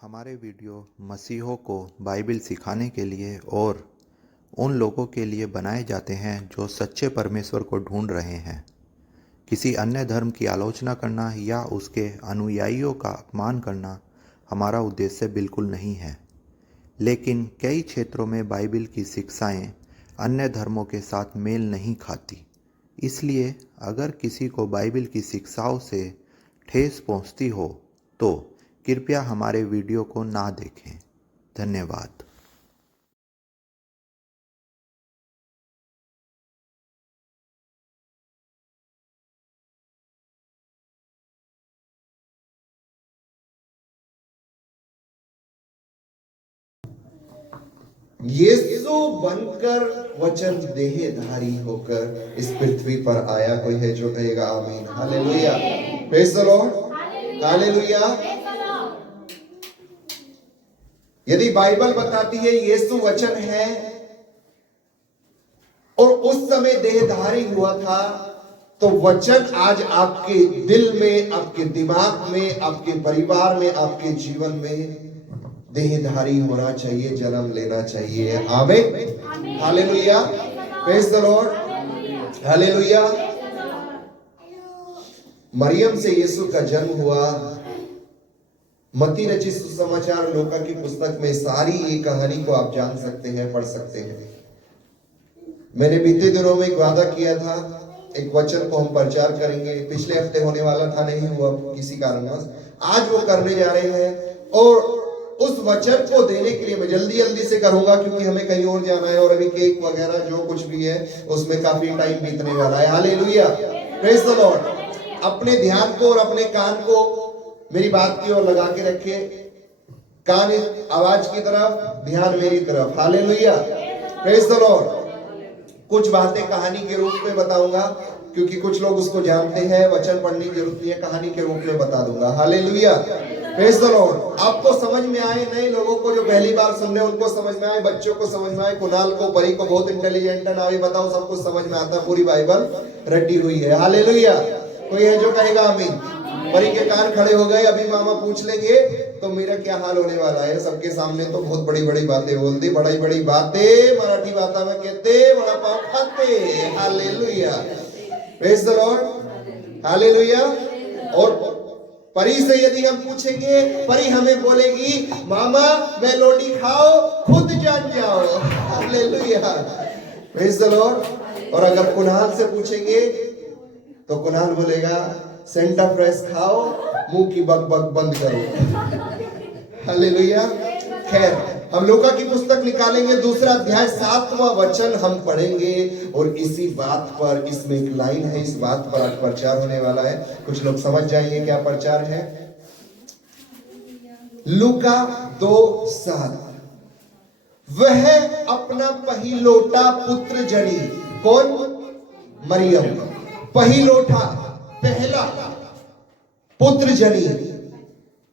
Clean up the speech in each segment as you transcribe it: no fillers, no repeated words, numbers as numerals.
हमारे वीडियो मसीहों को बाइबिल सिखाने के लिए और उन लोगों के लिए बनाए जाते हैं जो सच्चे परमेश्वर को ढूंढ रहे हैं। किसी अन्य धर्म की आलोचना करना या उसके अनुयायियों का अपमान करना हमारा उद्देश्य बिल्कुल नहीं है, लेकिन कई क्षेत्रों में बाइबिल की शिक्षाएं अन्य धर्मों के साथ मेल नहीं खाती। इसलिए अगर किसी को बाइबिल की शिक्षाओं से ठेस पहुंचती हो तो कृपया हमारे वीडियो को ना देखें। धन्यवाद। यीशु बनकर वचन देहधारी होकर इस पृथ्वी पर आया। कोई है जो कहेगा आमीन, hallelujah, praise the Lord, hallelujah. यदि बाइबल बताती है यीशु वचन है और उस समय देहधारी हुआ था, तो वचन आज आपके दिल में, आपके दिमाग में, आपके परिवार में, आपके जीवन में देहधारी होना चाहिए, जन्म लेना चाहिए। आमीन, hallelujah, praise the Lord, hallelujah. मरियम से यीशु का जन्म हुआ। मत्ती रचित सुसमाचार लूका की पुस्तक में सारी ये कहानी को आप जान सकते हैं, पढ़ सकते हैं। मैंने बीते दिनों में एक वादा किया था, एक वचन को हम प्रचार करेंगे। पिछले हफ्ते होने वाला था, नहीं हुआ किसी कारणवश। आज वो करने जा रहे हैं और उस वचन को देने के लिए मैं जल्दी जल्दी से करूंगा, क्योंकि हमें कहीं और जाना है और अभी केक वगैरह जो कुछ भी है उसमें काफी टाइम बीतने वाला है। Hallelujah, praise the Lord. अपने ध्यान को और अपने कान को मेरी बात की ओर लगा के रखिए। कान आवाज की तरफ, ध्यान मेरी तरफ। Hallelujah, praise the Lord. कुछ बातें कहानी के रूप में बताऊंगा, क्योंकि कुछ लोग उसको जानते हैं। वचन पढ़ने की जरूरत नहीं है, कहानी के रूप में बता दूंगा। Hallelujah, praise the Lord. आपको समझ में आए, नए लोगों को जो पहली बार सुन रहे हैं उनको समझ में आए, बच्चों को समझ में आए, कुणाल को, परी को बहुत इंटेलिजेंट है ना, अभी बताओ सब कुछ समझ में आता है। पूरी बाइबल रटी हुई है। हालेलुया। कोई है जो कहेगा आमीन। परी के कान खड़े हो गए, अभी मामा पूछ लेंगे तो मेरा क्या हाल होने वाला है। सबके सामने तो बहुत बड़ी बड़ी बातें बोल दी, बड़ी बड़ी बातें मराठी भाषा में कहते बड़ा पाव खाते। Hallelujah, praise the Lord, hallelujah. और परी से यदि हम पूछेंगे, परी हमें बोलेगी मामा मैं लोटी खाओ खुद जान जाओ। Hallelujah, praise the Lord. और अगर कुणाल से पूछेंगे तो कुणाल बोलेगा सेंटा फ्रेश खाओ, मुंह की बक बक बंद करो। हालेलुया। खैर, हम लूका की पुस्तक निकालेंगे, दूसरा अध्याय 7वां वचन हम पढ़ेंगे और इसी बात पर, इसमें एक लाइन है, इस बात पर आज प्रचार होने वाला है। कुछ लोग समझ जाएंगे क्या प्रचार है। लूका 2:7। वह अपना पहिलोटा पुत्र जनी, कौन? मरियम। पहिलोटा, पहला पुत्र जनी,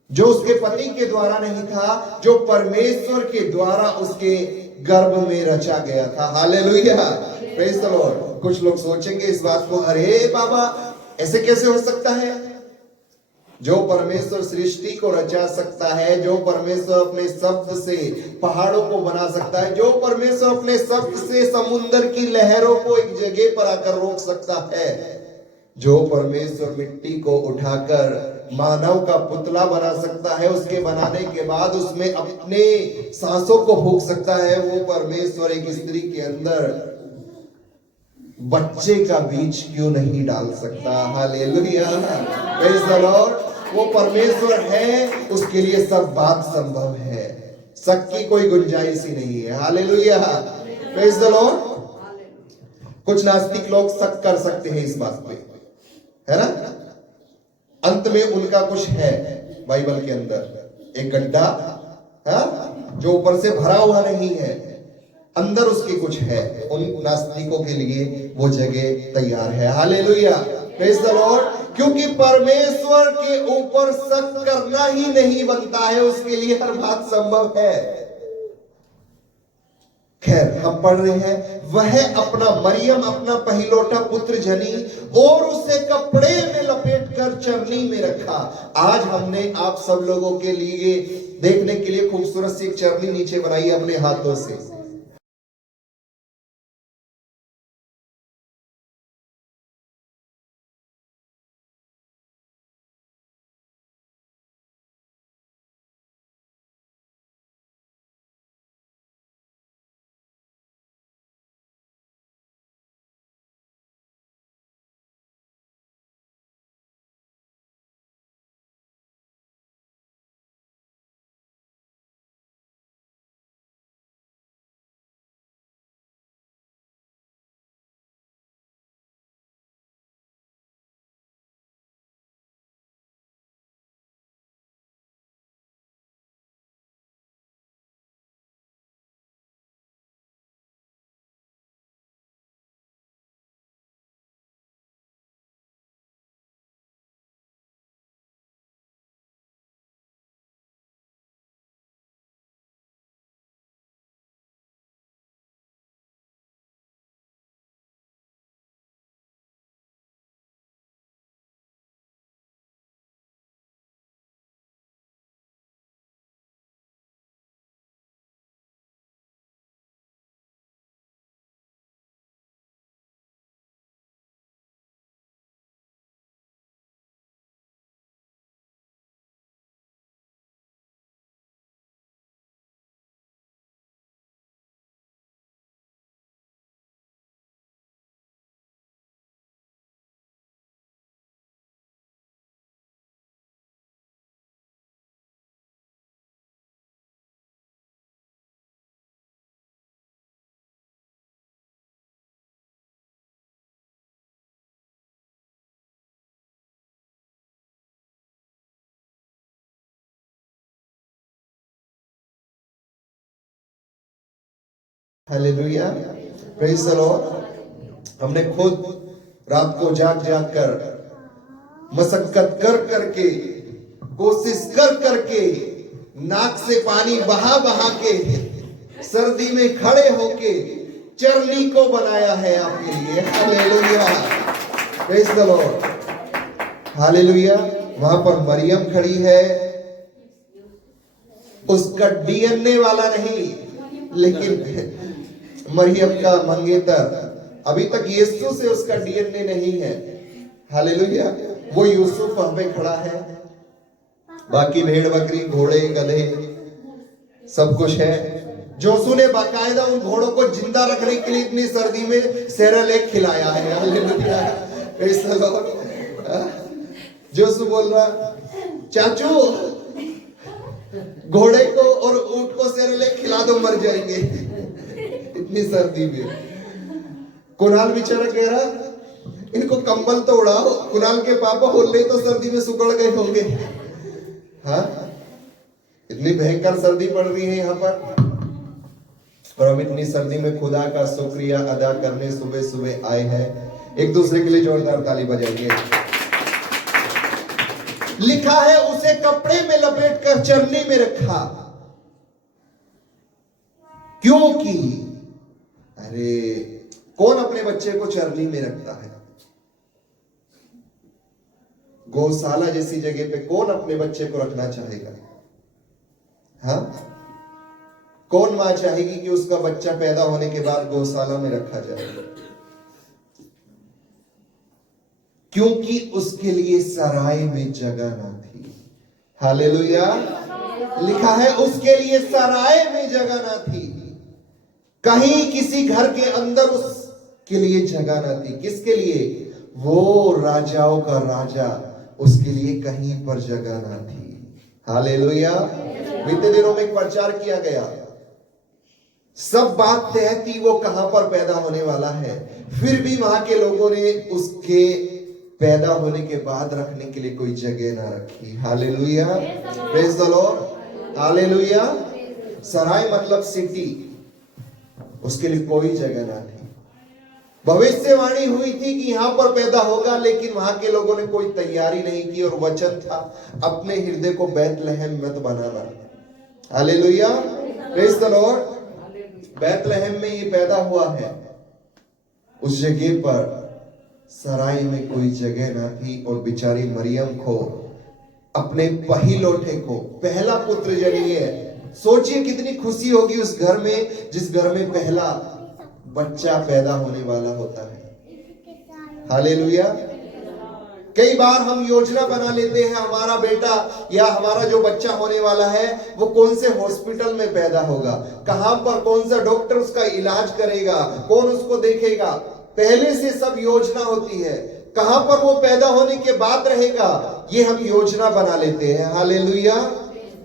जो उसके पति के द्वारा नहीं था, जो परमेश्वर के द्वारा उसके गर्भ में रचा गया था। Hallelujah, praise the Lord. कुछ लोग सोचेंगे इस बात को, अरे बाबा ऐसे कैसे हो सकता है? जो परमेश्वर सृष्टि को रचा सकता है, जो परमेश्वर अपने शब्द से पहाड़ों को बना सकता है, जो परमेश्वर अपने शब्द से समुद्र की लहरों को एक जगह पर आकर रोक सकता है, जो परमेश्वर मिट्टी को उठाकर मानव का पुतला बना सकता है, उसके बनाने के बाद उसमें अपने सांसों को फूंक सकता है, वो परमेश्वर एक स्त्री के अंदर बच्चे का बीज क्यों नहीं डाल सकता? Hallelujah, praise the Lord. वो परमेश्वर है, उसके लिए सब बात संभव है, शक की कोई गुंजाइश ही नहीं है। Hallelujah, praise the Lord. कुछ नास्तिक लोग शक कर सकते हैं इस बात पे, है ना। अंत में उनका कुछ है बाइबल के अंदर, एक गड्ढा है जो ऊपर से भरा हुआ नहीं है, अंदर उसके कुछ है। उन नास्तिकों के लिए वो जगह तैयार है। Hallelujah, praise the Lord. क्योंकि परमेश्वर के ऊपर शक करना ही नहीं बनता है, उसके लिए हर बात संभव है। खैर, हम पढ़ रहे हैं, वह अपना, मरियम अपना पहिलोटा पुत्र जनी और उसे कपड़े में लपेटकर कर चरनी में रखा। आज हमने आप सब लोगों के लिए देखने के लिए खूबसूरत सी एक चरनी नीचे बनाई अपने हाथों से। Hallelujah, praise the Lord. हमने खुद रात को जाग जाग कर, मशक्कत कर करके, कोशिश कर करके, नाक से पानी बहा बहा के, सर्दी में खड़े होके चरनी को बनाया है आपके लिए। Hallelujah, praise the Lord. Hallelujah. वहां पर मरियम खड़ी है, उसका डीएनए वाला नहीं, लेकिन मरियम का मंगेतर, अभी तक यीशु से उसका डीएनए नहीं है। हालेलुया। वो यूसुफ वहां पे खड़ा है, बाकी भेड़ बकरी घोड़े गधे सब कुछ है। जोसू ने बाकायदा उन घोड़ों को जिंदा रखने के लिए इतनी सर्दी में सेरेलैक खिलाया है। Hallelujah, praise the Lord. Josu बोल रहा, चाचू घोड़े को और ऊंट को सेरेलैक खिला दो, मर जाएंगे इतनी सर्दी में। कुणाल बेचारा कह रहा, इनको कंबल तो उड़ाओ। कुणाल के पापा होले तो सर्दी में सुकड़ गए होंगे। हाँ, इतनी भयंकर सर्दी पड़ रही है यहाँ पर, और हम इतनी सर्दी में खुदा का शुक्रिया अदा करने सुबह सुबह आए हैं। एक दूसरे के लिए जोरदार ताली बजाइए। लिखा है उसे कपड़े में लपेट कर चरनी में रखा, क्योंकि अरे कौन अपने बच्चे को चरनी में रखता है? गौशाला जैसी जगह पे कौन अपने बच्चे को रखना चाहेगा? हाँ, कौन मां चाहेगी कि उसका बच्चा पैदा होने के बाद गौशाला में रखा जाए? क्योंकि उसके लिए सराय में जगह ना थी। हालेलुया। लिखा है उसके लिए सराय में जगह ना थी, कहीं किसी घर के अंदर उसके लिए जगह ना थी। किसके लिए? वो राजाओं का राजा, उसके लिए कहीं पर जगह ना थी। हालेलुया। बीते दिनों में एक प्रचार किया गया, सब बात तय थी वो कहां पर पैदा होने वाला है, फिर भी वहां के लोगों ने उसके पैदा होने के बाद रखने के लिए कोई जगह ना रखी। Hallelujah, praise the Lord. Hallelujah. सराय मतलब सिटी, उसके लिए कोई जगह ना थी। भविष्यवाणी हुई थी कि यहां पर पैदा होगा, लेकिन वहां के लोगों ने कोई तैयारी नहीं की, और वचन था अपने हृदय को बैतलहम मत बनाना। Hallelujah, praise the Lord. Bethlehem में ये पैदा हुआ है, उस जगह पर सराय में कोई जगह ना थी और बेचारी मरियम को अपने पहिलौठे को, पहला पुत्र जन्मी है। सोचिए कितनी खुशी होगी उस घर में जिस घर में पहला बच्चा पैदा होने वाला होता है। हालेलुया। कई बार हम योजना बना लेते हैं, हमारा बेटा या हमारा जो बच्चा होने वाला है वो कौन से हॉस्पिटल में पैदा होगा, कहां पर कौन सा डॉक्टर उसका इलाज करेगा, कौन उसको देखेगा। पहले से सब योजना होती है। कहां पर वो पैदा होने के बाद रहेगा, ये हम योजना बना लेते हैं। Hallelujah,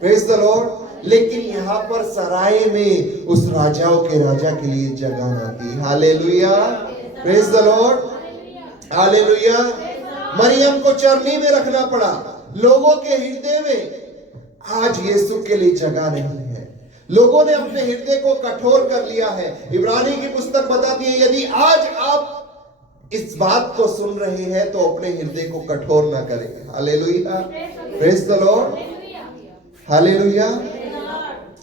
praise the Lord. लेकिन यहां पर सराय में उस राजाओं के राजा के लिए जगह ना थी। Hallelujah, praise the Lord, hallelujah. मरियम को चरनी में रखना पड़ा। लोगों के हृदय में आज यीशु के लिए जगह नहीं है। लोगों ने अपने हृदय को कठोर कर लिया है। इब्रानी की पुस्तक बताती है, यदि आज आप इस बात को सुन रहे हैं तो अपने हृदय को कठोर ना करें। Hallelujah, praise the Lord, hallelujah.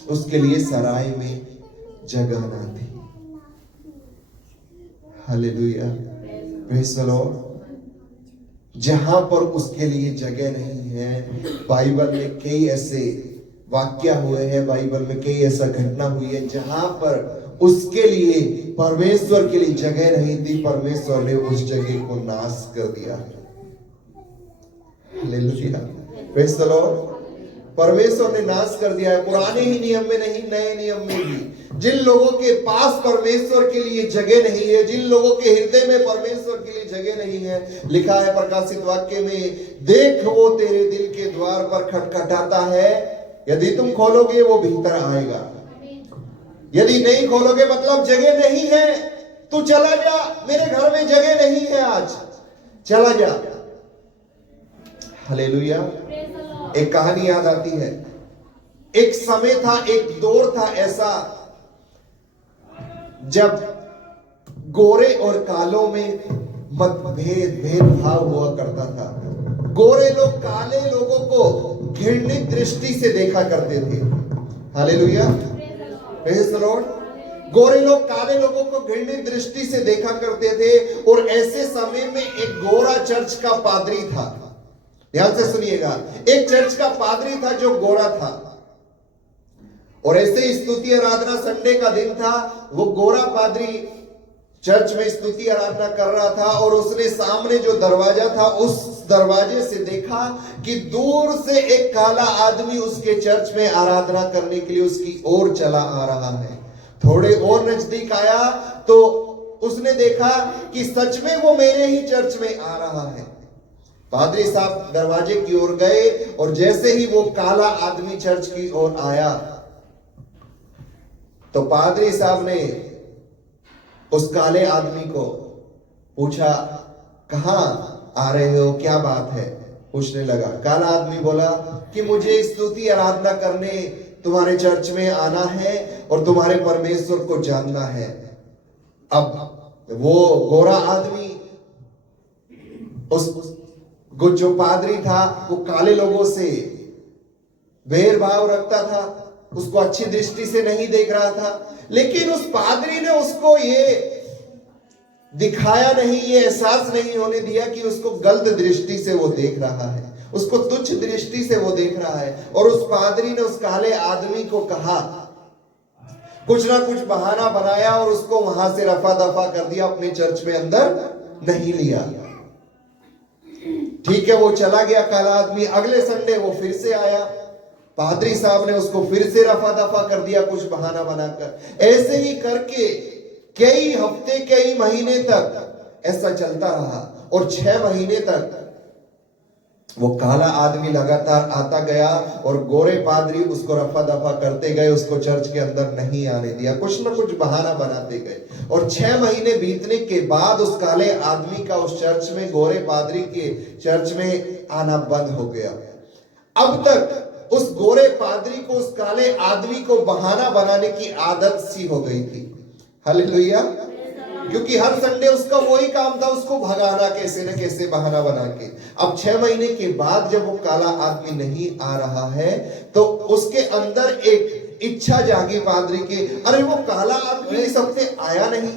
उसके लिए सराय में जगह ना थी। Hallelujah, praise the Lord. जहां पर उसके लिए जगह नहीं है, बाइबल में कई ऐसे वाक्य हुए हैं, बाइबल में कई ऐसा घटना हुई है जहां पर उसके लिए, परमेश्वर के लिए जगह नहीं थी। परमेश्वर ने उस जगह को नाश कर दिया। Hallelujah, praise the Lord. परमेश्वर ने नाश कर दिया है। पुराने ही नियम में नहीं, नए नियम में भी जिन लोगों के पास परमेश्वर के लिए जगह नहीं है, जिन लोगों के हृदय में परमेश्वर के लिए जगह नहीं है, लिखा है प्रकाशित वाक्य में, देख वो तेरे दिल के द्वार पर खटखटाता है, यदि तुम खोलोगे वो भीतर आएगा, यदि नहीं खोलोगे मतलब जगह नहीं है, तू चला जा, मेरे घर में जगह नहीं है, आज चला जा। हालेलुया। एक कहानी याद आती है। एक समय था, एक दौर था ऐसा जब गोरे और कालों में मतभेद, भेदभाव हुआ करता था। गोरे लोग काले लोगों को घृणित दृष्टि से देखा करते थे। Hallelujah, praise the Lord. गोरे लोग काले लोगों को घृणित दृष्टि से देखा करते थे। और ऐसे समय में एक गोरा चर्च का पादरी था। ध्यान से सुनिएगा, एक चर्च का पादरी था जो गोरा था। और ऐसे स्तुति आराधना, संडे का दिन था, वो गोरा पादरी चर्च में स्तुति आराधना कर रहा था। और उसने सामने जो दरवाजा था, उस दरवाजे से देखा कि दूर से एक काला आदमी उसके चर्च में आराधना करने के लिए उसकी ओर चला आ रहा है। थोड़े और नजदीक आया तो उसने देखा कि सच में वो मेरे ही चर्च में आ रहा है। पादरी साहब दरवाजे की ओर गए और जैसे ही वो काला आदमी चर्च की ओर आया तो पादरी साहब ने उस काले आदमी को पूछा, कहां आ रहे हो, क्या बात है, पूछने लगा। काला आदमी बोला कि मुझे स्तुति आराधना करने तुम्हारे चर्च में आना है और तुम्हारे परमेश्वर को जानना है। अब वो गोरा आदमी उस जो पादरी था वो काले लोगों से भेदभाव रखता था, उसको अच्छी दृष्टि से नहीं देख रहा था। लेकिन उस पादरी ने उसको ये दिखाया नहीं, ये एहसास नहीं होने दिया कि उसको गलत दृष्टि से वो देख रहा है, उसको तुच्छ दृष्टि से वो देख रहा है। और उस पादरी ने उस काले आदमी को कहा, कुछ ना कुछ बहाना बनाया और उसको वहां से रफा दफा कर दिया, अपने चर्च में अंदर नहीं लिया। ठीक है, वो चला गया काला आदमी। अगले संडे वो फिर से आया, पादरी साहब ने उसको फिर से रफा दफा कर दिया कुछ बहाना बनाकर। ऐसे ही करके कई हफ्ते, कई महीने तक ऐसा चलता रहा। और 6 महीने तक वो काला आदमी लगातार आता गया और गोरे पादरी उसको रफा दफा करते गए, उसको चर्च के अंदर नहीं आने दिया, कुछ ना कुछ बहाना बनाते गए। और 6 महीने बीतने के बाद उस काले आदमी का उस चर्च में, गोरे पादरी के चर्च में आना बंद हो गया। अब तक उस गोरे पादरी को, उस काले आदमी को बहाना बनाने की आदत सी हो गई थी। हालेलुया, क्योंकि हर संडे उसका वही काम था, उसको भगाना कैसे न कैसे बहाना बना के। अब 6 महीने के बाद जब वो काला आदमी नहीं आ रहा है तो उसके अंदर एक इच्छा जागी पादरी की, अरे वो काला आदमी इस हफ्ते आया नहीं,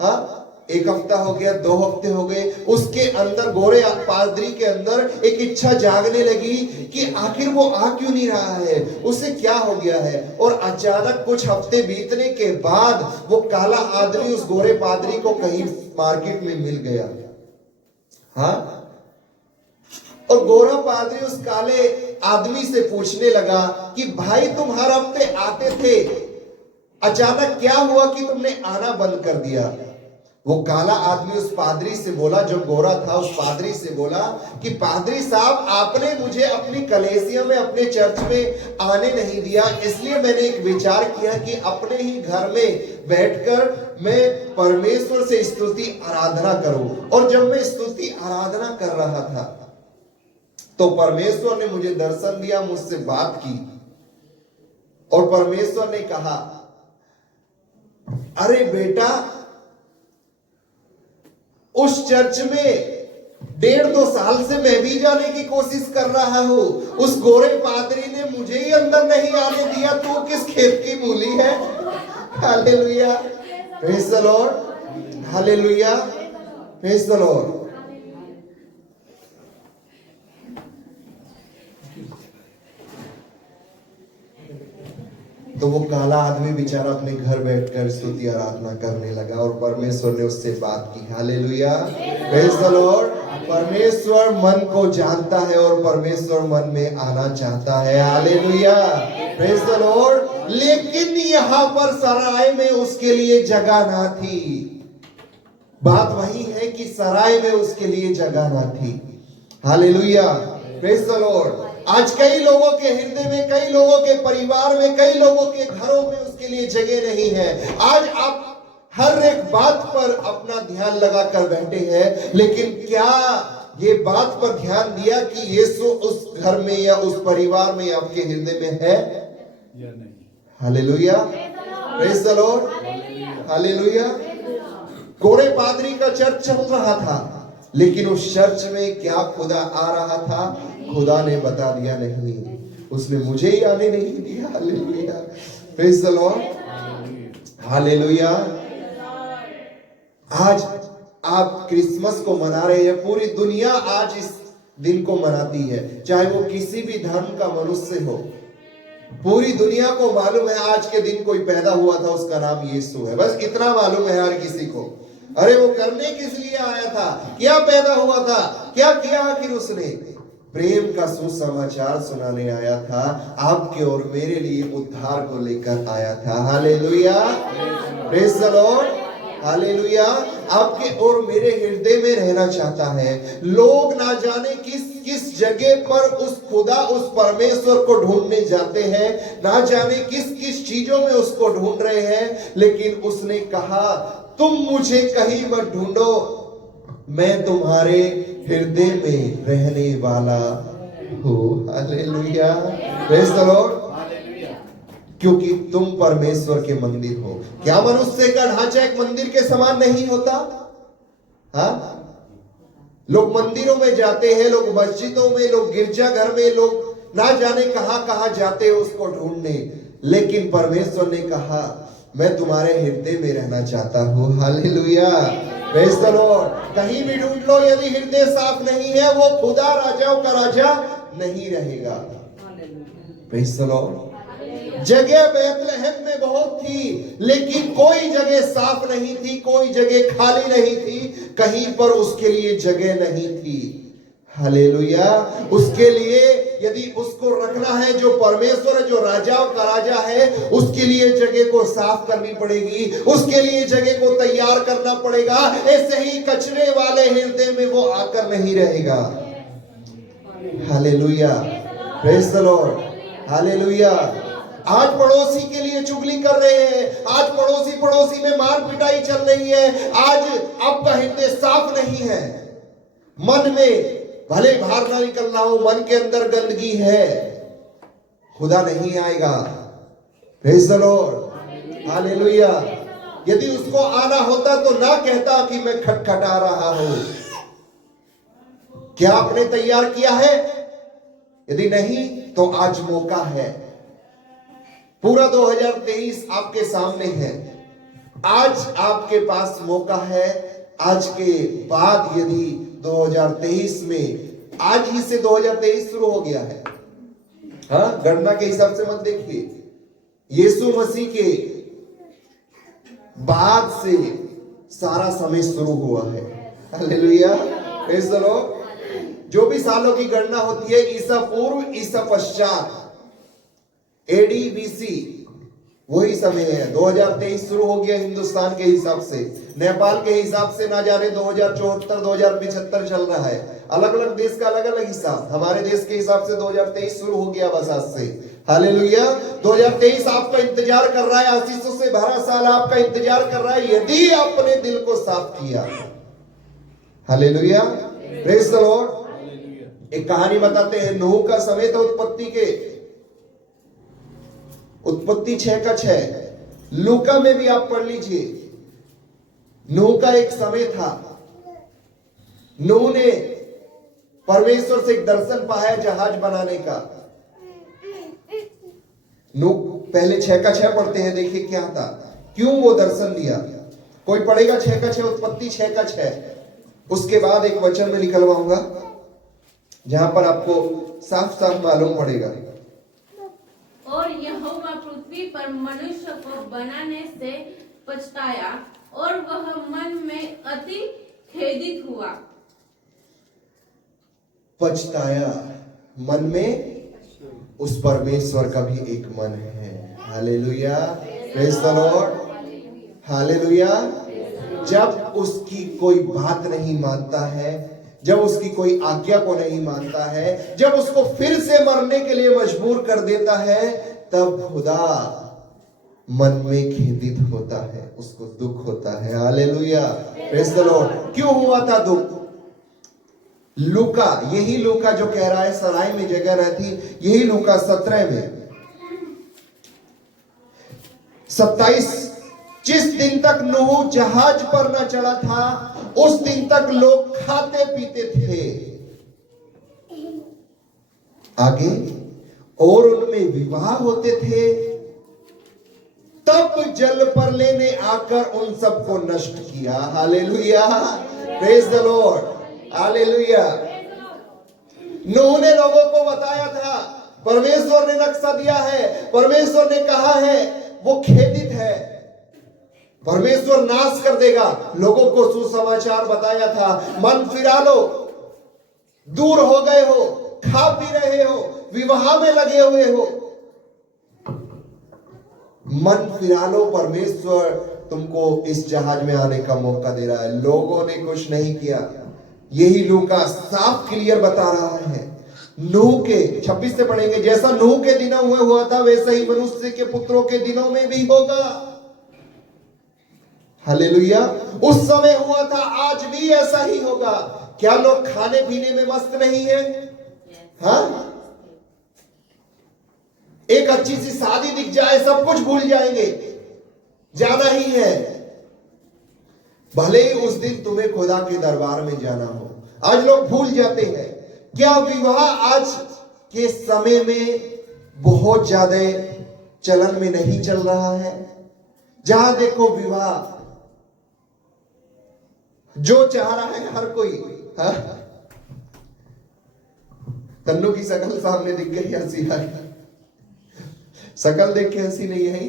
हाँ 1 हफ्ता हो गया, 2 हफ्ते हो गए, उसके अंदर गोरे पादरी के अंदर एक इच्छा जागने लगी कि आखिर वो आ क्यों नहीं रहा है, उसे क्या हो गया है। और अचानक कुछ हफ्ते बीतने के बाद वो काला आदमी उस गोरे पादरी को कहीं मार्केट में मिल गया। हाँ, और गोरा पादरी उस काले आदमी से पूछने लगा कि भाई तुम हर हफ्ते आते थे, अचानक क्या हुआ कि तुमने आना बंद कर दिया। वो काला आदमी उस पादरी से बोला, जो गोरा था उस पादरी से बोला कि पादरी साहब, आपने मुझे अपनी कलीसिया में, अपने चर्च में आने नहीं दिया, इसलिए मैंने एक विचार किया कि अपने ही घर में बैठकर मैं परमेश्वर से स्तुति आराधना करूं। और जब मैं स्तुति आराधना कर रहा था तो परमेश्वर ने मुझे दर्शन दिया, मुझसे बात की, और परमेश्वर ने कहा, अरे बेटा, उस चर्च में 1.5-2 साल से मैं भी जाने की कोशिश कर रहा हूं, उस गोरे पादरी ने मुझे ही अंदर नहीं आने दिया, तू किस खेत की मूली है। Hallelujah, praise the Lord, hallelujah, praise the Lord. तो वो काला आदमी बेचारा अपने घर बैठकर स्तुति आराधना करने लगा और परमेश्वर ने उससे बात की। Hallelujah, praise the Lord. परमेश्वर मन को जानता है और परमेश्वर मन में आना चाहता है। Hallelujah, praise the Lord. लेकिन यहाँ पर सराय में उसके लिए जगह ना थी। बात वही है कि सराय में उसके लिए जगह ना थी। Hallelujah, praise the Lord. आज कई लोगों के हृदय में, कई लोगों के परिवार में, कई लोगों के घरों में उसके लिए जगह नहीं है। आज आप हर एक बात पर अपना ध्यान लगाकर बैठे हैं, लेकिन क्या ये बात पर ध्यान दिया कि यीशु उस घर में या उस परिवार में आपके हृदय में है या नहीं? Hallelujah, praise the Lord, hallelujah. गोरे पादरी का चर्च चल रहा था, लेकिन उस चर्च में क्या खुदा आ रहा था? खुदा ने बता दिया नहीं, उसने मुझे ही आने नहीं दिया। Hallelujah, praise the Lord, hallelujah. आज आप क्रिसमस को मना रहे हैं, पूरी दुनिया आज इस दिन को मनाती है, चाहे वो किसी भी धर्म का मनुष्य हो। पूरी दुनिया को मालूम है आज के दिन कोई पैदा हुआ था, उसका नाम यीशु है। बस इतना मालूम है हर किसी को। अरे वो करने किस लिए आया था, क्या पैदा हुआ था, क्या किया आखिर उसने? प्रेम का सुसमाचार सुनाने आया था, आपके और मेरे लिए उद्धार को लेकर आया था। Hallelujah, praise the Lord, hallelujah. आपके और मेरे हृदय में रहना चाहता है। लोग ना जाने किस किस जगह पर उस खुदा, उस परमेश्वर को ढूंढने जाते हैं, ना जाने किस किस चीजों में उसको ढूंढ रहे हैं, लेकिन उसने कहा, तुम मुझे कहीं मत ढूंढो, मैं तुम्हारे हृदय में रहने वाला हूं। Hallelujah, praise the Lord. क्योंकि तुम परमेश्वर के मंदिर हो। क्या मनुष्य का ढांचा एक मंदिर के समान नहीं होता? हाँ, लोग मंदिरों में जाते हैं, लोग मस्जिदों में, लोग गिरजाघर में, लोग ना जाने कहां कहां जाते हैं उसको ढूंढने, लेकिन परमेश्वर ने कहा, मैं तुम्हारे हृदय में रहना चाहता हूं। Hallelujah, praise the Lord. कहीं भी ढूंढ लो, यदि हृदय साफ नहीं है, वो खुदा राजाओं का राजा नहीं रहेगा। Praise the Lord. जगह बैतलहम में बहुत थी, लेकिन कोई जगह साफ नहीं थी, कोई जगह खाली नहीं थी, कहीं पर उसके लिए जगह नहीं थी। हालेलुया। उसके लिए यदि उसको रखना है, जो परमेश्वर है, जो राजाओं का राजा है, उसके लिए जगह को साफ करनी पड़ेगी, उसके लिए जगह को तैयार करना पड़ेगा। ऐसे ही कचरे वाले हृदय में वो आकर नहीं रहेगा। Hallelujah, praise the Lord, hallelujah. आज पड़ोसी के लिए चुगली कर रहे हैं, आज पड़ोसी में मार पिटाई चल रही है, आज आपका हृदय साफ नहीं है। मन में भले बाहर ना निकल रहा हो, मन के अंदर गंदगी है, खुदा नहीं आएगा। Praise the Lord, hallelujah. यदि उसको आना होता तो ना कहता कि मैं खटखटा रहा हूं। क्या आपने तैयार किया है? यदि नहीं तो आज मौका है। पूरा 2023 आपके सामने है। आज आपके पास मौका है आज के बाद यदि 2023 में आज ही से 2023 शुरू हो गया है, हाँ, गणना के हिसाब से मत देखिए, यीशु मसीह के बाद से सारा समय शुरू हुआ है। Hallelujah, praise the Lord. जो भी सालों की गणना होती है, ईसा पूर्व ईसा पश्चात, एडी बीसी, वही समय है। 2023 शुरू हो गया हिंदुस्तान के हिसाब से, नेपाल के हिसाब से ना जाने 2074 2075 चल रहा है। अलग अलग देश का अलग अलग हिसाब, हमारे देश के हिसाब से 2023 शुरू हो गया बस आज से। हालेलुया। 2023 आपका इंतजार कर रहा है, आशीषों से भरा साल आपका इंतजार कर रहा है, यदि आपने दिल को साफ किया। Hallelujah, praise the Lord. एक कहानी बताते हैं, नूह का समय था उत्पत्ति 6:6। लूका में भी आप पढ़ लीजिए, नूह का एक समय था। नूह ने परमेश्वर से एक दर्शन पाया जहाज बनाने का। नूह पहले 6:6 पढ़ते हैं, देखिए क्या था, क्यों वो दर्शन दिया। कोई पढ़ेगा 6:6, उत्पत्ति 6:6। उसके बाद एक वचन में निकलवाऊंगा जहां पर आपको साफ साफ मालूम पड़ेगा। और यहोवा पृथ्वी पर मनुष्य को बनाने से पछताया और वह मन में अति खेदित हुआ। पछताया, मन में उस परमेश्वर का भी एक मन है। Hallelujah, praise the Lord. Hallelujah. जब उसकी कोई बात नहीं मानता है, जब उसकी कोई आज्ञा को नहीं मानता है, जब उसको फिर से मरने के लिए मजबूर कर देता है, तब खुदा मन में खेदित होता है, उसको दुख होता है। Hallelujah, praise the Lord. क्यों हुआ था दुख? लूका, यही लूका जो कह रहा है सराय में जगह रहती, यही लूका 17 में 27, जिस दिन तक नूह जहाज पर न चढ़ा था, उस दिन तक लोग खाते पीते थे। आगे, और उनमें विवाह होते थे। तब जल प्रलय ने आकर उन सबको नष्ट किया। Hallelujah, praise the Lord. Hallelujah. नूह ने लोगों को बताया था, परमेश्वर ने नक्शा दिया है, परमेश्वर ने कहा है, वो खेदित है, परमेश्वर नाश कर देगा। लोगों को सुसमाचार बताया था, मन फिरा लो, दूर हो गए हो, खा पी रहे हो, विवाह में लगे हुए हो, मन फिरा लो, परमेश्वर तुमको इस जहाज में आने का मौका दे रहा है। लोगों ने कुछ नहीं किया। यही लूका साफ क्लियर बता रहा है। नूह के 26 से पढ़ेंगे, जैसा नूह के दिनों में हुआ था, वैसा ही मनुष्य के पुत्रों के दिनों में भी होगा। हालेलुया। उस समय हुआ था, आज भी ऐसा ही होगा। क्या लोग खाने पीने में मस्त नहीं है? हाँ, एक अच्छी सी शादी दिख जाए, सब कुछ भूल जाएंगे, जाना ही है। भले ही उस दिन तुम्हें खुदा के दरबार में जाना हो, आज लोग भूल जाते हैं। क्या विवाह आज के समय में बहुत ज्यादा चलन में नहीं चल रहा है? जहां देखो विवाह, जो चाह रहा है हर कोई। हाँ? तन्नू की शकल सामने दिख गई, हंसी आ रही। शकल देख के हंसी नहीं है?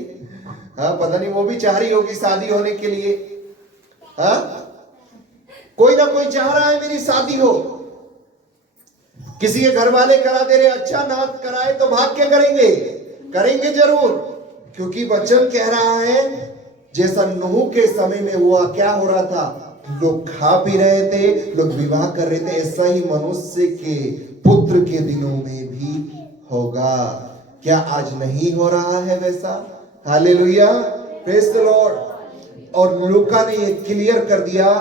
हाँ, पता नहीं वो भी चाह रही होगी शादी होने के लिए। हाँ, कोई ना कोई चाह रहा है मेरी शादी हो। किसी के घर वाले करा दे रहे, अच्छा ना कराए तो भाग के करेंगे, करेंगे जरूर, क्योंकि वचन कह रहा है जैसा नूह के समय में हुआ। क्या हो रहा था? लोग खा पी रहे थे, लोग विवाह कर रहे थे। ऐसा ही मनुष्य के पुत्र के दिनों में भी होगा। क्या आज नहीं हो रहा है वैसा? Hallelujah, praise the Lord. और लूका ने ये क्लियर कर दिया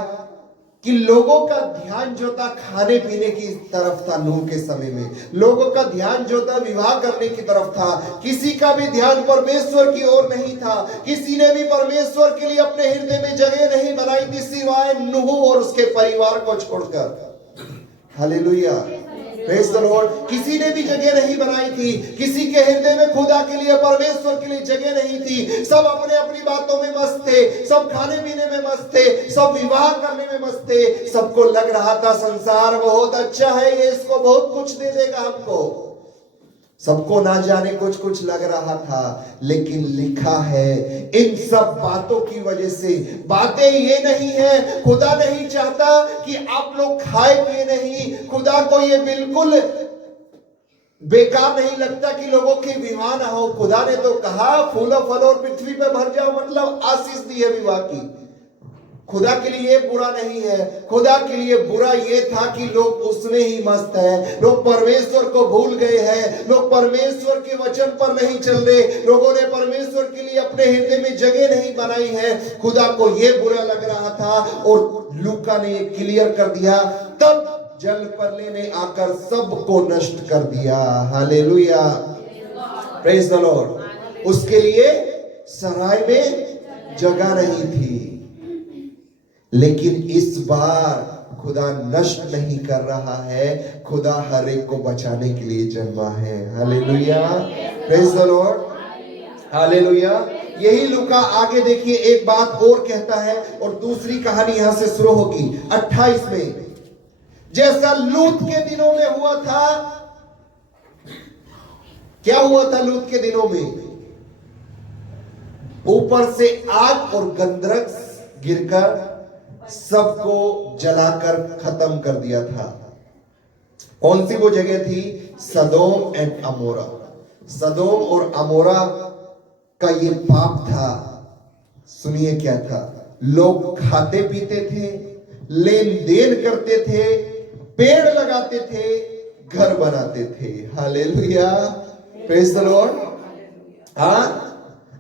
कि लोगों का ध्यान जो था खाने पीने की तरफ था। नूह के समय में लोगों का ध्यान जो था विवाह करने की तरफ था। किसी का भी ध्यान परमेश्वर की ओर नहीं था। किसी ने भी परमेश्वर के लिए अपने हृदय में जगह नहीं बनाई थी, सिवाय नूह और उसके परिवार को छोड़कर। Hallelujah, praise the Lord. किसी ने भी जगह नहीं बनाई थी, किसी के हृदय में खुदा के लिए, परमेश्वर के लिए जगह नहीं थी। सब अपने अपनी बातों में मस्त थे, सब खाने पीने में मस्त थे, सब विवाह करने में मस्त थे। सबको लग रहा था संसार बहुत अच्छा है, ये इसको बहुत कुछ दे देगा हमको। सबको ना जाने कुछ कुछ लग रहा था, लेकिन लिखा है इन सब बातों की वजह से, बातें ये नहीं है, खुदा नहीं चाहता कि आप लोग खाए पिए नहीं। खुदा को ये बिल्कुल बेकार नहीं लगता कि लोगों के विवाह ना हो। खुदा ने तो कहा फूलो फलो और पृथ्वी पे भर जाओ, मतलब आशीष दी है विवाह की। खुदा के लिए ये बुरा नहीं है, खुदा के लिए बुरा ये था कि लोग उसमें ही मस्त है, लोग परमेश्वर को भूल गए हैं, लोग परमेश्वर के वचन पर नहीं चल रहे, लोगों ने परमेश्वर के लिए अपने हृदय में जगह नहीं बनाई है। खुदा को ये बुरा लग रहा था और लूका ने क्लियर कर दिया। तब जल प्रलय ने आकर सबको नष्ट कर दिया। Hallelujah, praise the Lord. उसके लिए सराय में जगह नहीं थी, लेकिन इस बार खुदा नष्ट नहीं कर रहा है, खुदा हर एक को बचाने के लिए जन्मा है। Hallelujah, praise the Lord, hallelujah. यही लूका आगे देखिए एक बात और कहता है, और दूसरी कहानी यहां से शुरू होगी 28 में। जैसा लूत के दिनों में हुआ था, क्या हुआ था लूत के दिनों में? ऊपर से आग और गंधक गिरकर सबको जलाकर खत्म कर दिया था। कौन सी वो जगह थी? सदोम एंड अमोरा। सदोम और अमोरा का ये पाप था। सुनिए क्या था? लोग खाते पीते थे, लेन देन करते थे, पेड़ लगाते थे, घर बनाते थे। Hallelujah, praise the Lord. हाँ,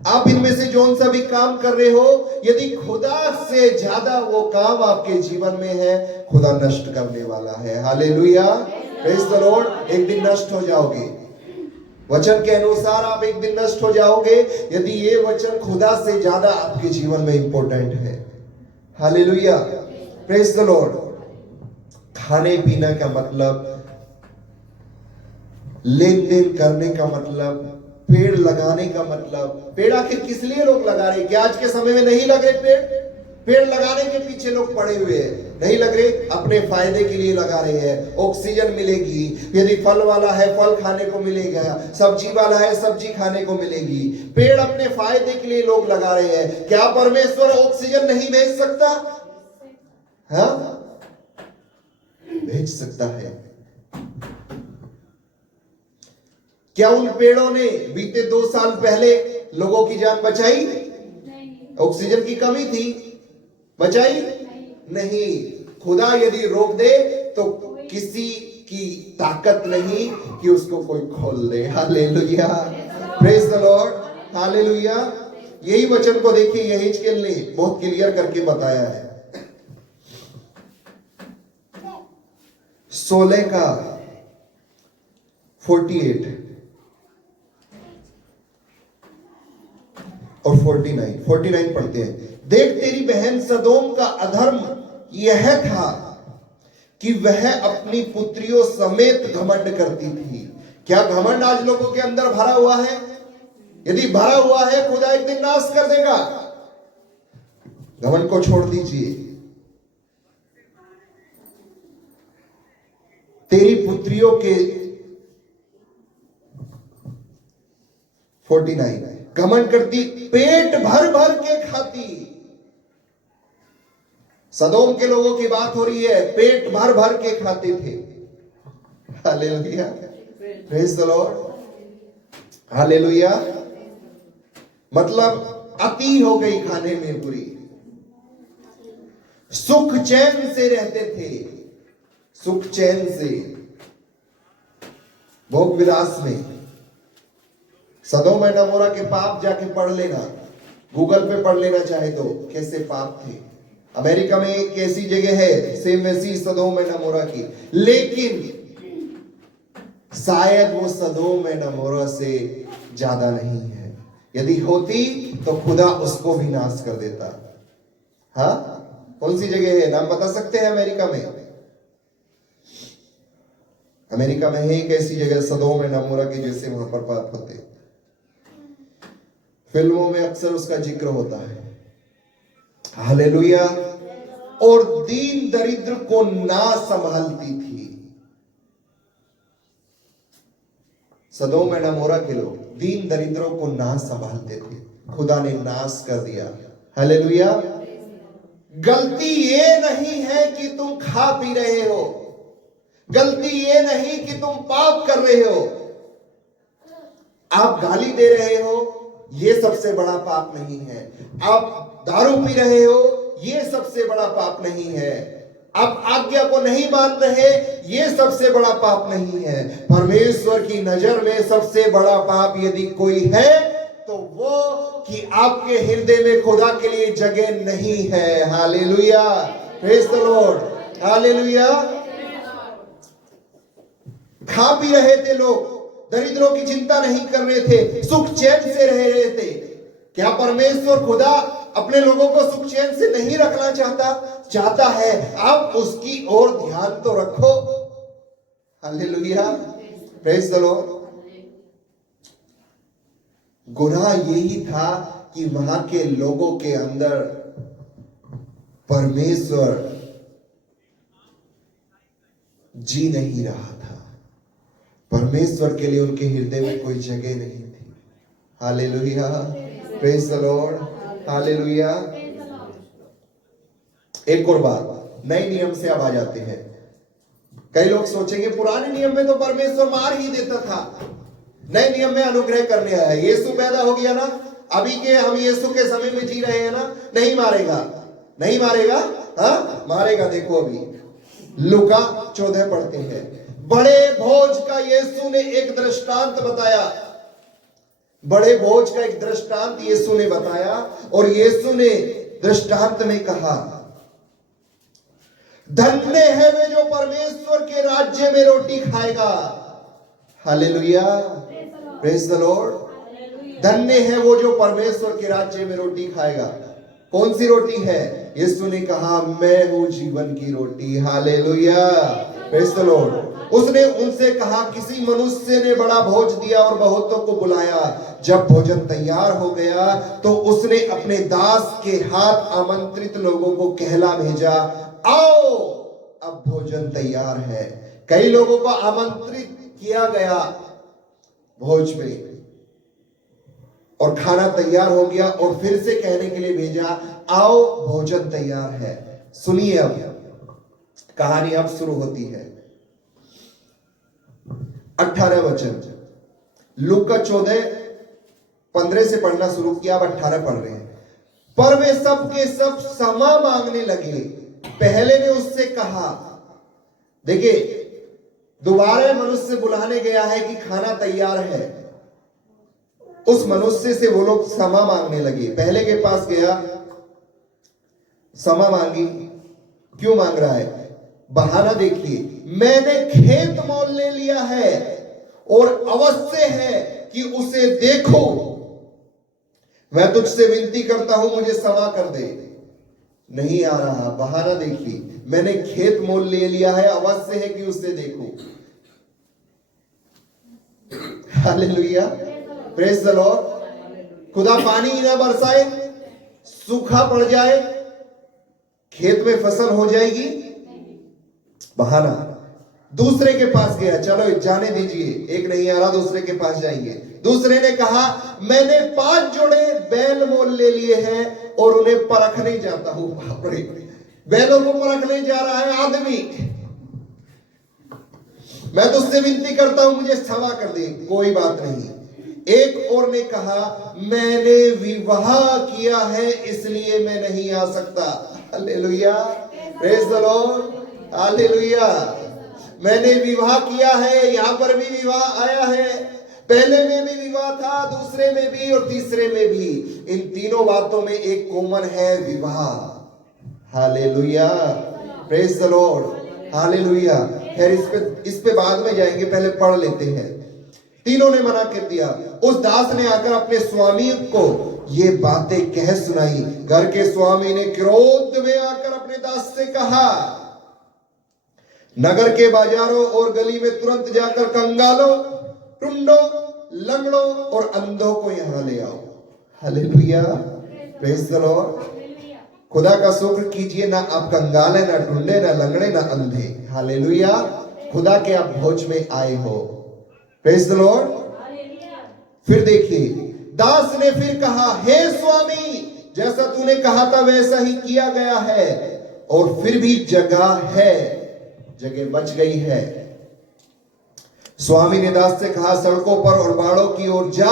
आप इनमें से जोन सा भी काम कर रहे हो, यदि खुदा से ज्यादा वो काम आपके जीवन में है, खुदा नष्ट करने वाला है। Hallelujah, praise the Lord. एक दिन नष्ट हो जाओगे, वचन के अनुसार आप एक दिन नष्ट हो जाओगे, यदि ये वचन खुदा से ज्यादा आपके जीवन में इंपॉर्टेंट है। Hallelujah, praise the Lord. खाने पीने का मतलब, लेन देन करने का मतलब, पेड़ लगाने का मतलब। पेड़ आखिर किस लिए लोग लगा रहे? क्या आज के समय में नहीं लग रहे पेड़? पेड़ लगाने के पीछे लोग पड़े हुए हैं, नहीं लग रहे, अपने फायदे के लिए लगा रहे हैं। ऑक्सीजन मिलेगी, यदि फल वाला है फल खाने को मिलेगा, सब्जी वाला है सब्जी खाने को मिलेगी। पेड़ अपने फायदे के लिए लोग लगा रहे हैं। क्या परमेश्वर ऑक्सीजन नहीं भेज सकता? हाँ, भेज सकता है। क्या उन पेड़ों ने बीते 2 साल पहले लोगों की जान बचाई? ऑक्सीजन की कमी थी, बचाई? नहीं। खुदा यदि रोक दे तो किसी की ताकत नहीं कि उसको कोई खोल दे। Hallelujah, praise the Lord, hallelujah. यही वचन को देखिए, यहेजकेल ने बहुत क्लियर करके बताया है। 16 का 48 और 49 पढ़ते हैं। देख, तेरी बहन सदोम का अधर्म यह था कि वह अपनी पुत्रियों समेत घमंड करती थी। क्या घमंड आज लोगों के अंदर भरा हुआ है? यदि भरा हुआ है, खुदा एक दिन नाश कर देगा। घमंड को छोड़ दीजिए। तेरी पुत्रियों के 49 घमंड करती, पेट भर भर के खाती। सदोम के लोगों की बात हो रही है, पेट भर भर के खाते थे। Hallelujah, praise the Lord, hallelujah. मतलब अति हो गई खाने में पूरी। सुख चैन से रहते थे, सुख चैन से, भोग विलास में। सदोम और अमोरा के पाप जाके पढ़ लेना, गूगल पे पढ़ लेना चाहे तो, कैसे पाप थे। अमेरिका में एक ऐसी जगह है सेम वैसी सदोम और अमोरा की, लेकिन शायद वो सदोम और अमोरा से ज्यादा नहीं है। यदि होती तो खुदा उसको भी नाश कर देता। हाँ, कौन सी जगह है, नाम बता सकते हैं अमेरिका में? अमेरिका में है एक ऐसी जगह सदोम और गमोरा के जैसे वहां पर पाप होते, फिल्मों में अक्सर उसका जिक्र होता है। हालेलुया। और दीन दरिद्र को ना संभालती थी। सदोम और गमोरा के लोग दीन दरिद्रों को ना संभालते थे, खुदा ने नाश कर दिया। हालेलुया। गलती ये नहीं है कि तुम खा पी रहे हो, गलती ये नहीं कि तुम पाप कर रहे हो, आप गाली दे रहे हो, ये सबसे बड़ा पाप नहीं है। आप दारू पी रहे हो, ये सबसे बड़ा पाप नहीं है। आप आज्ञा को नहीं मान रहे, ये सबसे बड़ा पाप नहीं है। परमेश्वर की नजर में सबसे बड़ा पाप यदि कोई है तो वो कि आपके हृदय में खुदा के लिए जगह नहीं है। Hallelujah. Praise the Lord. Hallelujah. खा पी रहे थे लोग, दरिद्रों की चिंता नहीं कर रहे थे, सुख चैन से रह रहे थे। क्या परमेश्वर खुदा अपने लोगों को सुख चैन से नहीं रखना चाहता है? आप उसकी ओर ध्यान तो रखो। हालेलुया। Praise the Lord. गुनाह यही था कि वहां के लोगों के अंदर परमेश्वर जी नहीं रहा था। परमेश्वर के लिए उनके हृदय में कोई जगह नहीं थी। Hallelujah. Praise the Lord. Hallelujah. एक और बात, नए नियम से अब आ जाते हैं। कई लोग सोचेंगे पुराने नियम में तो परमेश्वर मार ही देता था, नए नियम में अनुग्रह करने आया। यीशु पैदा हो गया ना, अभी के हम यीशु के समय में जी रहे हैं ना, नहीं मारेगा, नहीं मारेगा। हाँ मारेगा। देखो अभी लूका 14 पढ़ते हैं। बड़े भोज का यीशु ने एक दृष्टांत बताया। बड़े भोज का एक दृष्टांत यीशु ने बताया और यीशु ने दृष्टांत में कहा, धन्य है वे जो परमेश्वर के राज्य में रोटी खाएगा। हालेलुया। Praise the Lord. धन्य है वो जो परमेश्वर के राज्य में रोटी खाएगा। कौन सी रोटी है? यीशु ने कहा, मैं हूं जीवन की रोटी। हालेलुया। Praise the Lord. उसने उनसे कहा, किसी मनुष्य ने बड़ा भोज दिया और बहुतों को बुलाया। जब भोजन तैयार हो गया तो उसने अपने दास के हाथ आमंत्रित लोगों को कहला भेजा, आओ अब भोजन तैयार है। कई लोगों को आमंत्रित किया गया भोज में और खाना तैयार हो गया और फिर से कहने के लिए भेजा, आओ भोजन तैयार है। सुनिए अब कहानी अब शुरू होती है। 18 वचन, लूका 14:15 से पढ़ना शुरू किया, अब 18 पढ़ रहे हैं। पर वे सब के सब क्षमा मांगने लगे। पहले ने उससे कहा, देखिए दोबारा मनुष्य बुलाने गया है कि खाना तैयार है। उस मनुष्य से वो लोग क्षमा मांगने लगे। पहले के पास गया, क्षमा मांगी। क्यों मांग रहा है? बहाना देखिए, मैंने खेत मोल ले लिया है और अवश्य है कि उसे देखो। मैं तुझसे विनती करता हूं, मुझे क्षमा कर दे। नहीं आ रहा। बहाना देखिए, मैंने खेत मोल ले लिया है, अवश्य है कि उसे देखो। हालेलुया। Praise the Lord. खुदा पानी ही ना बरसाए, सूखा पड़ जाए, खेत में फसल हो जाएगी। बहाना। दूसरे के पास गया, चलो जाने दीजिए, एक नहीं आ रहा, दूसरे के पास जाएंगे। दूसरे ने कहा, मैंने 5 जोड़े बैल मोल ले लिए हैं और उन्हें परखने जाता हूं। बाप रे, बैलों को परखने जा रहा है आदमी। मैं तो उससे विनती करता हूं, मुझे क्षमा कर दे। कोई बात नहीं। एक और ने कहा, मैंने विवाह किया है इसलिए मैं नहीं आ सकता। Hallelujah. Praise the Lord. Hallelujah. मैंने विवाह किया है, यहां पर भी विवाह आया है, पहले में भी विवाह था, दूसरे में भी और तीसरे में भी। इन तीनों बातों में एक कॉमन है, विवाह। Hallelujah. Praise the Lord. Hallelujah. खैर इस पे बाद में जाएंगे, पहले पढ़ लेते हैं। तीनों ने मना कर दिया। उस दास ने आकर अपने स्वामी को ये बातें कह सुनाई। घर के स्वामी ने क्रोध में आकर अपने दास से कहा, नगर के बाजारों और गली में तुरंत जाकर कंगालों, टुंडों, लंगड़ों और अंधों को यहां ले आओ। Hallelujah, praise the Lord. खुदा का शुक्र कीजिए, ना आप कंगाल है, ना टुंडे, ना लंगड़े, ना अंधे। हालेलुया, खुदा के आप भोज में आए हो। Praise the Lord. फिर देखिए, दास ने फिर कहा, हे स्वामी, जैसा तूने कहा था वैसा ही किया गया है, और फिर भी जगह है, जगह बच गई है। स्वामी ने दास से कहा, सड़कों पर और बाड़ों की ओर जा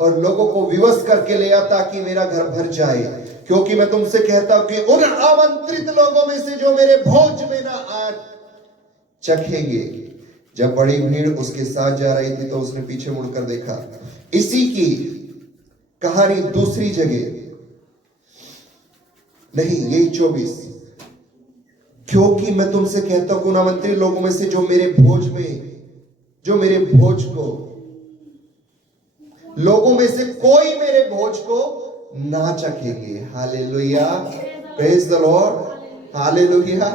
और लोगों को विवश करके ले आ, ताकि मेरा घर भर जाए। क्योंकि मैं तुमसे कहता हूं कि उन आमंत्रित लोगों में से जो मेरे भोज में ना आ चखेंगे। जब बड़ी भीड़ उसके साथ जा रही थी तो उसने पीछे मुड़कर देखा। इसी की कहानी दूसरी जगह नहीं, यही 24। क्योंकि मैं तुमसे कहता हूं कि उन आमंत्रित लोगों में से जो मेरे भोज को लोगों में से कोई मेरे भोज को ना चखेंगे। Hallelujah, praise the Lord. Hallelujah,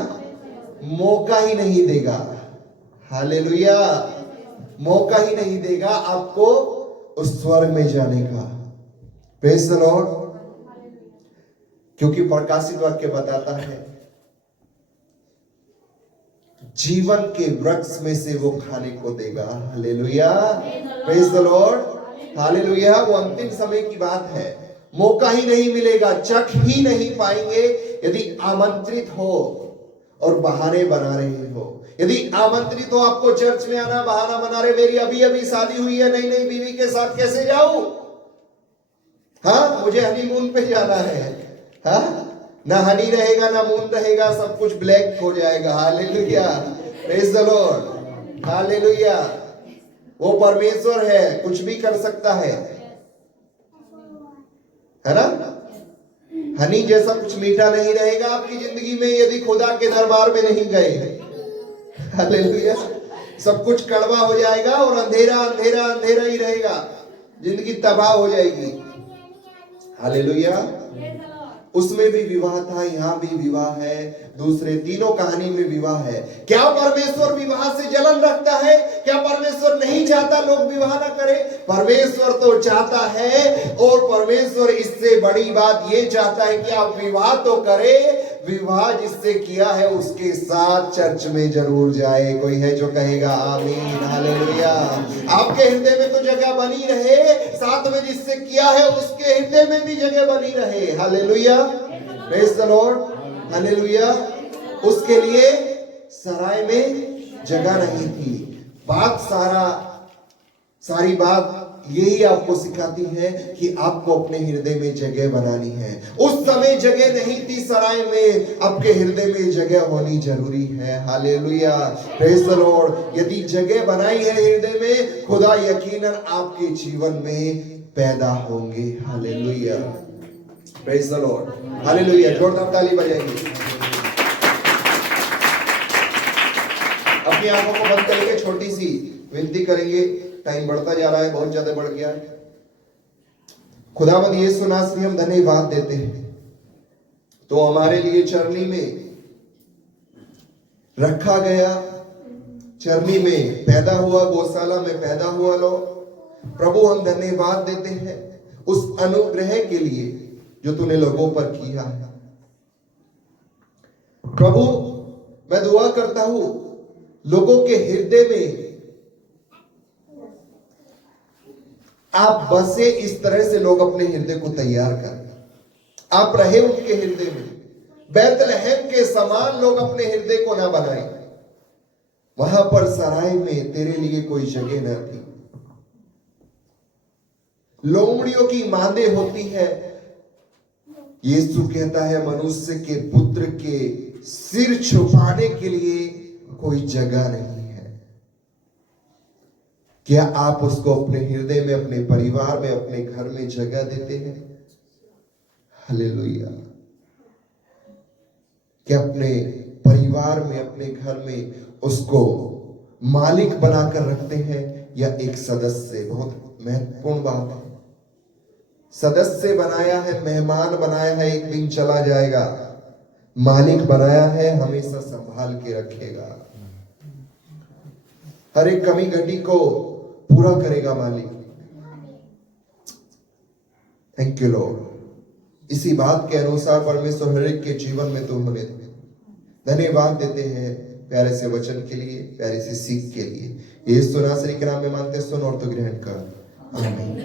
मौका ही नहीं देगा। हालेलुया, मौका ही नहीं देगा आपको उस स्वर्ग में जाने का। Praise the Lord. क्योंकि प्रकाशित वाक्य बताता है, जीवन के वृक्ष में से वो खाने को देगा। Hallelujah, praise the Lord. Hallelujah, वो अंतिम समय की बात है। मौका ही नहीं मिलेगा, चख ही नहीं पाएंगे यदि आमंत्रित हो और बहाने बना रहे हो। यदि आमंत्रित हो, आपको चर्च में आना बहाना बना रहे, मेरी अभी अभी शादी हुई है, नई बीवी के साथ कैसे जाऊं? हाँ, मुझे हनीमून पे जाना है। हाँ, ना हनी रहेगा ना मून रहेगा, सब कुछ ब्लैक हो जाएगा। Hallelujah, praise the Lord. Hallelujah, वो परमेश्वर है, कुछ भी कर सकता है ना। हनी जैसा कुछ मीठा नहीं रहेगा आपकी जिंदगी में यदि खुदा के दरबार में नहीं गए। हालेलुया, सब कुछ कड़वा हो जाएगा और अंधेरा अंधेरा अंधेरा ही रहेगा, जिंदगी तबाह हो जाएगी। हालेलुया, उसमें भी विवाह था, यहां भी विवाह है, दूसरे तीनों कहानी में विवाह है। क्या परमेश्वर विवाह से जलन रखता है? क्या परमेश्वर नहीं चाहता लोग विवाह ना करें? परमेश्वर तो चाहता है, और परमेश्वर इससे बड़ी बात ये चाहता है कि आप विवाह तो करें, विवाह जिससे किया है उसके साथ चर्च में जरूर जाए। कोई है जो कहेगा आमीन? हालेलुया, आपके हृदय में तो जगह बनी रहे, साथ में जिससे किया है उसके हृदय में भी जगह बनी रहे। Hallelujah, praise the Lord. Hallelujah, उसके लिए सराय में जगह नहीं थी। सारी बात यही आपको सिखाती है कि आपको अपने हृदय में जगह बनानी है। उस समय जगह नहीं थी सराय में, आपके हृदय में जगह होनी जरूरी है। Hallelujah, praise the Lord. यदि जगह बनाई है हृदय में, खुदा यकीनन आपके जीवन में पैदा होंगे। Hallelujah, praise the Lord. Hallelujah, जोरदार ताली बजाइए। अपनी आंखों को बंद करके छोटी सी विनती करेंगे, टाइम बढ़ता जा रहा है, बहुत ज्यादा बढ़ गया है। खुदावंद यीशु नासरी, हम धन्यवाद देते हैं तो हमारे लिए चरनी में रखा गया, चरनी में पैदा हुआ, गौशाला में पैदा हुआ। लो प्रभु, हम धन्यवाद देते हैं उस अनुग्रह के लिए जो तूने लोगों पर किया है। प्रभु, मैं दुआ करता हूं लोगों के हृदय में आप बसे, इस तरह से लोग अपने हृदय को तैयार करें। आप रहे उनके हृदय में, बैतलहम के समान लोग अपने हृदय को ना बनाएं। वहां पर सराय में तेरे लिए कोई जगह न थी। लोमड़ियों की मांदे होती है, यीशु कहता है मनुष्य के पुत्र के सिर छुपाने के लिए कोई जगह नहीं है। क्या आप उसको अपने हृदय में, अपने परिवार में, अपने घर में जगह देते हैं? हालेलुया, क्या अपने परिवार में, अपने घर में उसको मालिक बनाकर रखते हैं या एक सदस्य? बहुत महत्वपूर्ण बात है। सदस्य बनाया है, मेहमान बनाया है, एक दिन चला जाएगा। मालिक बनाया है, हमेशा संभाल के रखेगा। हर एक कमी घटी को पूरा करेगा मालिक। Thank you Lord. इसी बात के अनुसार परमेश्वर हर एक के जीवन में तुम होने दे। धन्यवाद देते हैं प्यारे से वचन के लिए, प्यारे से सीख के लिए। यीशु नासरी के नाम में मांगते सुन और तो ग्रहण कर। आमीन।